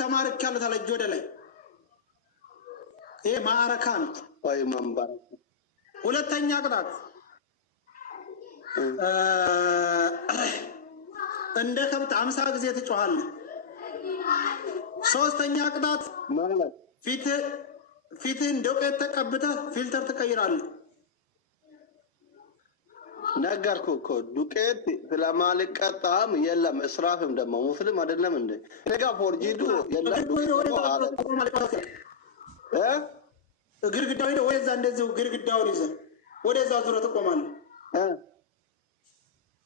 ተማርክ ያለው ታለጅ ወደ ላይ ይሄ ማዕረካ ነው ወይ መንበር ሁለተኛ ቅጣት እንደ ከብት 50 ጊዜ ትጮሃለህ ሶስተኛ ቅጣት ማለት ፊትህን ዱቄት ተቀብተህ ፊልተር ትቀይራለህ ነገርኩ እኮ ዱቄት ስለማልቀጣም የለም እስራፍም ደግሞ ሙስሊም አይደለም እንዴ ነገ ፎርጂዱ የለም ግድግዳው ሄደ ወደዛ እንደዚሁ ግድግዳውን ይዘህ ወደዛ ዙረህ ትቆማለህ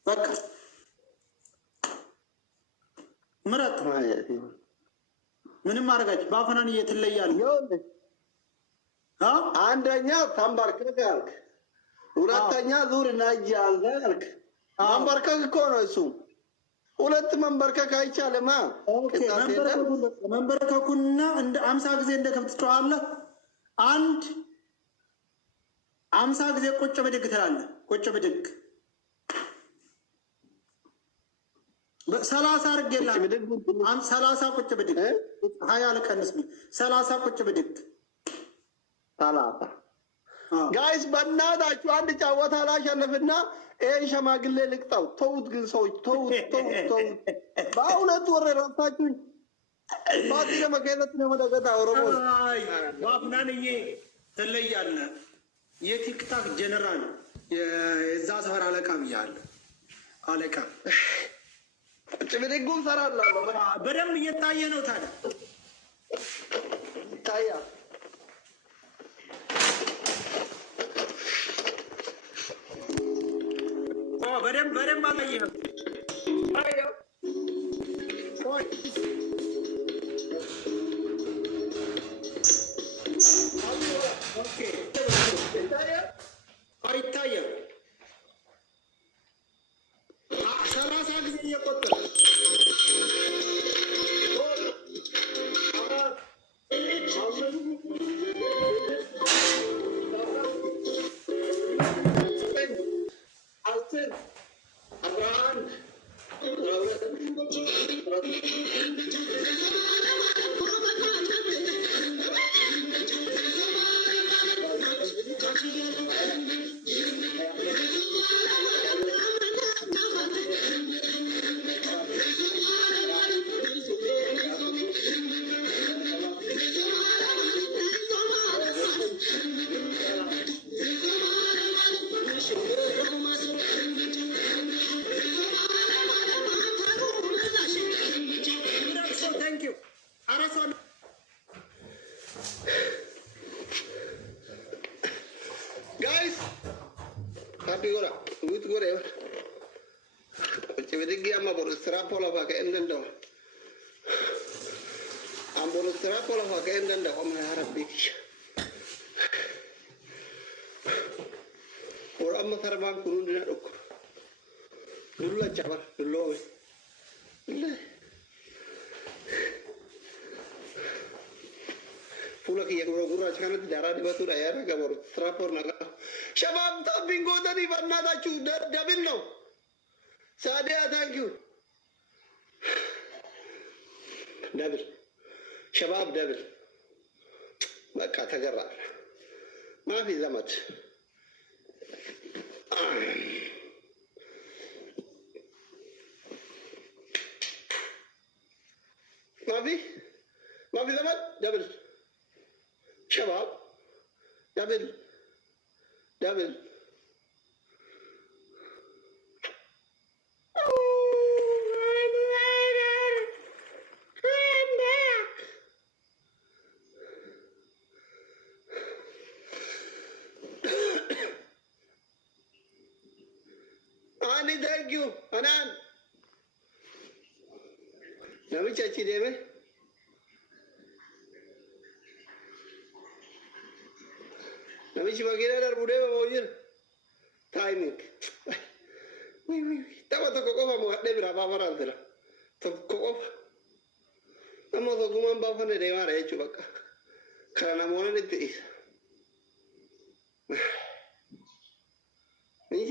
በቃ ምረጥ ምንም አረጋጭ ባፈናን እየተለያለህ አንደኛ ተንበርከክ አልክ ሁለተኛ ዙር ናጃል አልክ መንበርከክ እኮ ነው እሱ ሁለት መንበርከክ አይቻልማ መንበርከኩና እንደ 50 ጊዜ እንደ ከብት ትጮሃለህ አንድ 50 ጊዜ ቁጭ ብድግ ትላለህ ቁጭ ብድግ 30 አርገላ 30 ቁጭ ብድግ 20 ለቀንስ 30 ቁጭ ብድግ 30 ጋይስ በእናታችሁ አንድ ጫወታ ላሸነፍና ይሄን ሸማግሌ ልቅጣው ተውት ግን ሰዎች ተውት በእውነት ወሬ ራሳችሁ ባቲ ለመገለጥ ነው ወደገታ ኦሮሞ ባፍናንዬ ትለያለህ የቲክታክ ጀነራል የዛ ሰፈር አለቃ ብያለሁ አለቃ ጭብድጉም ሰራላለሁ በደንብ እየታየ ነው ታዲያ ታያ በደንብ አላየ ነው አይታየም 30 ጊዜ እየቆጠረ guys tapi ora wit gore ci vedi che amma por strapola fa che endendo ambolo strapola fa che endendo amma arabi ora amma sarban kurun dina dok dulla chaba dullo Pula ki yang guru aja darah di batu daya raga baru trapor naga. Shabab tak bingo tadi warna tak cuda dabil no. Sadia thank you. Dabil. Shabab dabil. Maka tagarra. Maafi zamat. Maafi zamat dabil. شباب دبل Ani thank you Anan Nami chachi deme Nami cuma kira dar bude mau jin timing. Wih, tahu tak kok mau ada berapa orang tu lah. Tak kok, nama tu cuma bawa ni dewa raya cuba. Kerana mana ni tu is. Ni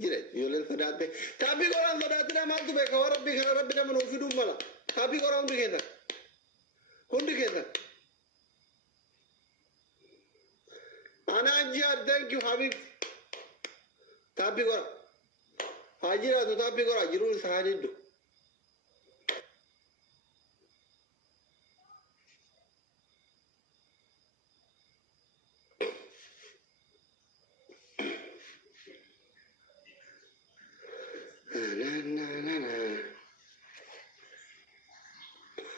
jira, jualan sedat. Tapi orang sedat ni malu tu berkau orang berkau orang berkau menuju rumah lah. Tapi orang tu kita. thank you Habib. Tapi kora. Hajira tu tapi kora jirul sahadidu.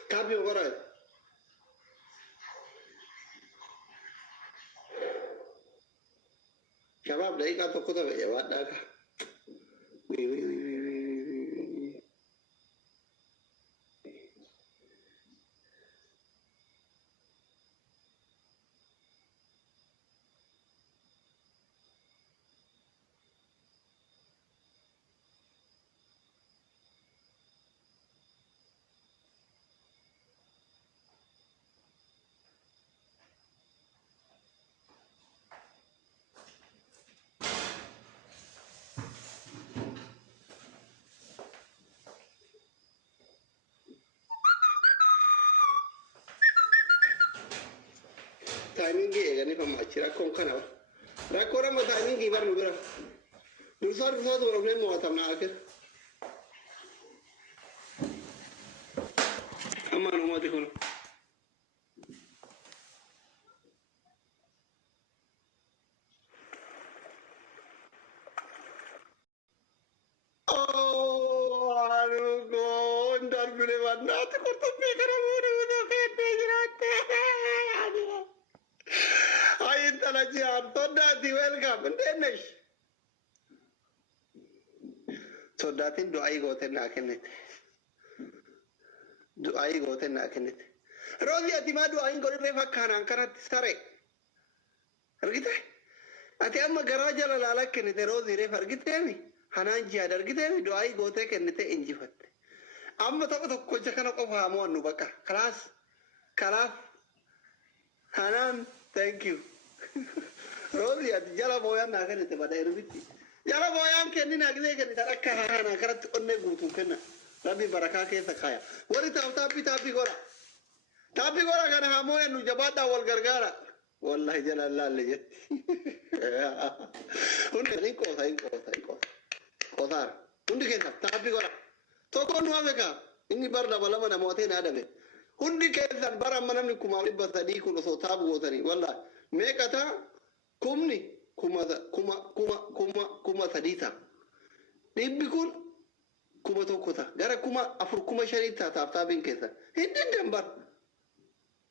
Tapi kora. Shabab dari kata kota berjawab dah. Timing ge gani pam achira kon kana rakora ma timing ge bar mugara dursar dursar to problem mo atam na akhir amma no ma dekho oh aru go ndar bile banna to korto pe kara mure udo ke pe jirate ay talaji artoda di welcome ndenesh sodatin do ay goten na kenet do ay goten na kenet rozi atima do ay ngol be fakana karat sare argite ati amma garaja la la kenet rozi re fargite mi hanan ji adargite mi do ay gote kenete injifat amma to ko jakana ko famo annu baka kalas hanan thank you Rozi ati jala boyan na kenete bada erbiti jala boyan kenni na gide kenni tarakka hana karat onne gutu kenna rabbi baraka ke sakaya wari tapi gora kana hamo enu jabada wal gargara wallahi jala allah le jetti unde rinko sai kotar unde kenna tapi gora to ko no aveka inni barda balama na mote na adabe undi kenna bara manamni kuma libba sadiku no so tabu gotari wallahi mekata kumni kuma sadita dibikun kuma tokota gara kuma afur kuma sharita tabin kesa hidden dambar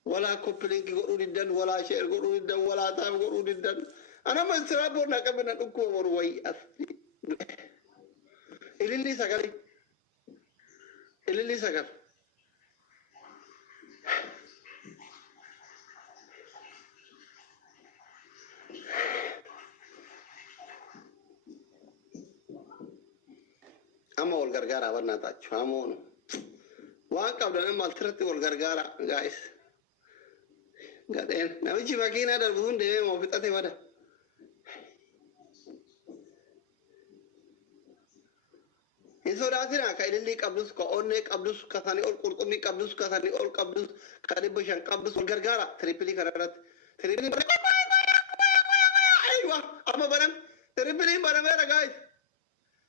wala koplinki godudiddan wala sher godudiddan wala tab godudiddan ana man sirabo na kamena dukko wor way asli ililli sagal amma wal gargara wannan ta ci amono wa qabla mal tirati wal gargara guys gaden na wuci makina da buhun da mo fitate wada iso da sina kai lilli qabdus ko onne qabdus ka sani ol qurqumi qabdus ka sani ol qabdus kadi bishan qabdus wal gargara tripli kararat tripli aywa amma banan tripli banan mera guys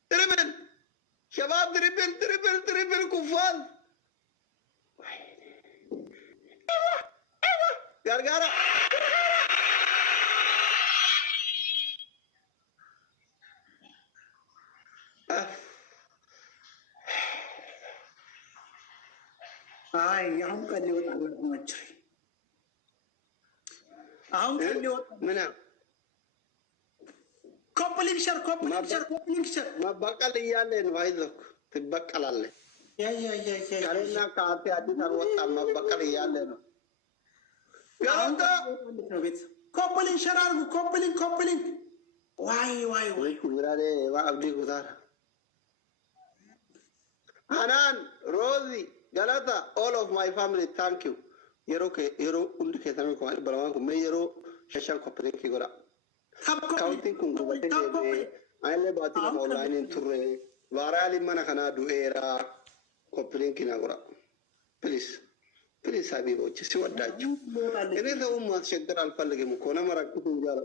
tripli شباب تربل كفال ايوه قرقرة هاي هم كان يوت على المجري هم كان يوت منها كوبلينج شر ما بقى لي يالين وايدك تبقى لله يا كارينا كاتي أدي ثروت ما بقى لي يالين يالنتا كوبلينج شرار كوبلينج واي كورا ده وابدي كذار Hanan Rosie Galata all of my family thank you yero undi ke tanu ko balawan ko me yero shashan ko pren ki gora counting kungu bate aile bati na online turre warali mana kana duera kopling kina gora please habibo ci wadaju ene da umma shegdar al falge mu kona mara ku jara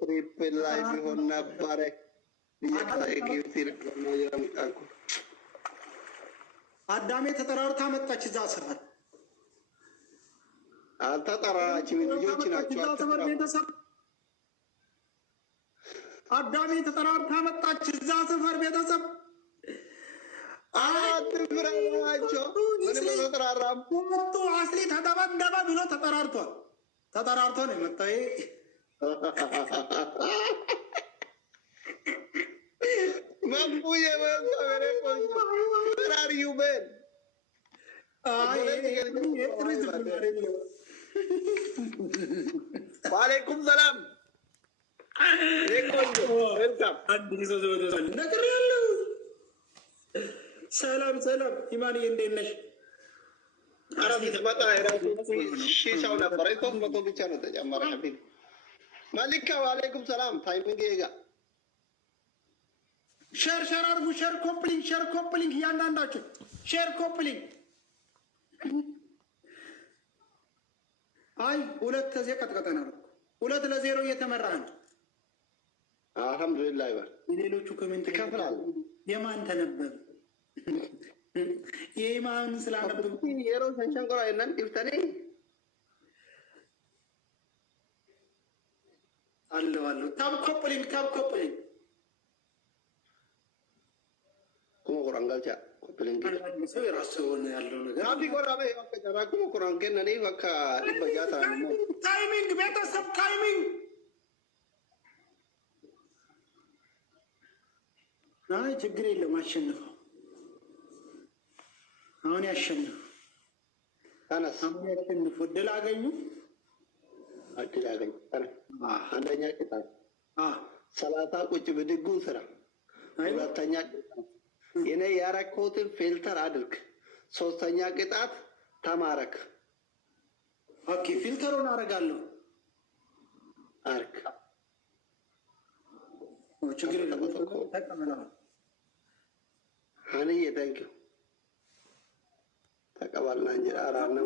ትሪፕል ላይ ቢሆን ነበረ አዳሜ ተጠራርታ መጣች። እዛ ሰፈር አልተጠራራችም። ልጆች ናቸው። ቤተሰብ አዳሜ ተጠራርታ መጣች። እዛ ሰፈር ቤተሰብ አትፍራቸው። ምንም ተጠራራም ወጡ። አስሊ ተደበደበ ብሎ ተጠራርቷል። ተጠራርቶ ነው የመጣው። መቡዬ ተራሪው በል ዋሌኩም ሰላም ነገር ያለው ሰላም ሰላም። ኢማንዬ እንዴት ነሽ? መጣ ሰው ነበረ። ሶስት መቶ ብቻ ነው ተጨመረ። ማሊካ ዋሌኩም ሰላም። ታይሚንግ ጋ ሸር ሸር አድርጉ። ሸር ኮፕሊንግ፣ ሸር ኮፕሊንግ፣ እያንዳንዳችሁ ሸር ኮፕሊንግ። አይ 2-0 ቀጥቀጠናል። 2-0 እየተመራ ነው። አልሐምዱሊላህ ይባል። የሌሎቹ ኮሜንት ይከፍላል። የማን ተነበብ የኢማን ስላነበብ የሮ ሸንሸንቆራ የነን ኢፍተኔ አለው አለው። ታብ ኮፕሊንግ፣ ታብ ኮፕሊንግ como kurang galcha kopiling ሰው የራሱ የሆነ ያለው ነገር ናቢ ጎራ በይ ወከራ como kurang ከነኔ በቃ ይበጃታ ነው። ታይሚንግ ቤተሰብ ታይሚንግ። አይ ችግር የለም አሸንፈው። አሁን ያሸንፍ ታነስ አሁን ያሸንፍ። እድል አገኙ እድል አገኙ። አንደኛ ቅጣት 30 ቁጭ ብድጉ ስራ። ሁለተኛ ቅጣት የኔ ያረኮትን ፊልተር አድርግ። ሶስተኛ ቅጣት ተማረክ። ኦኬ ፊልተሩን አረጋለሁ። አርክ ችግር የለም ተቀበለው። ሀኒዬ ታንኪዩ ተቀበልና እንጂ አራነ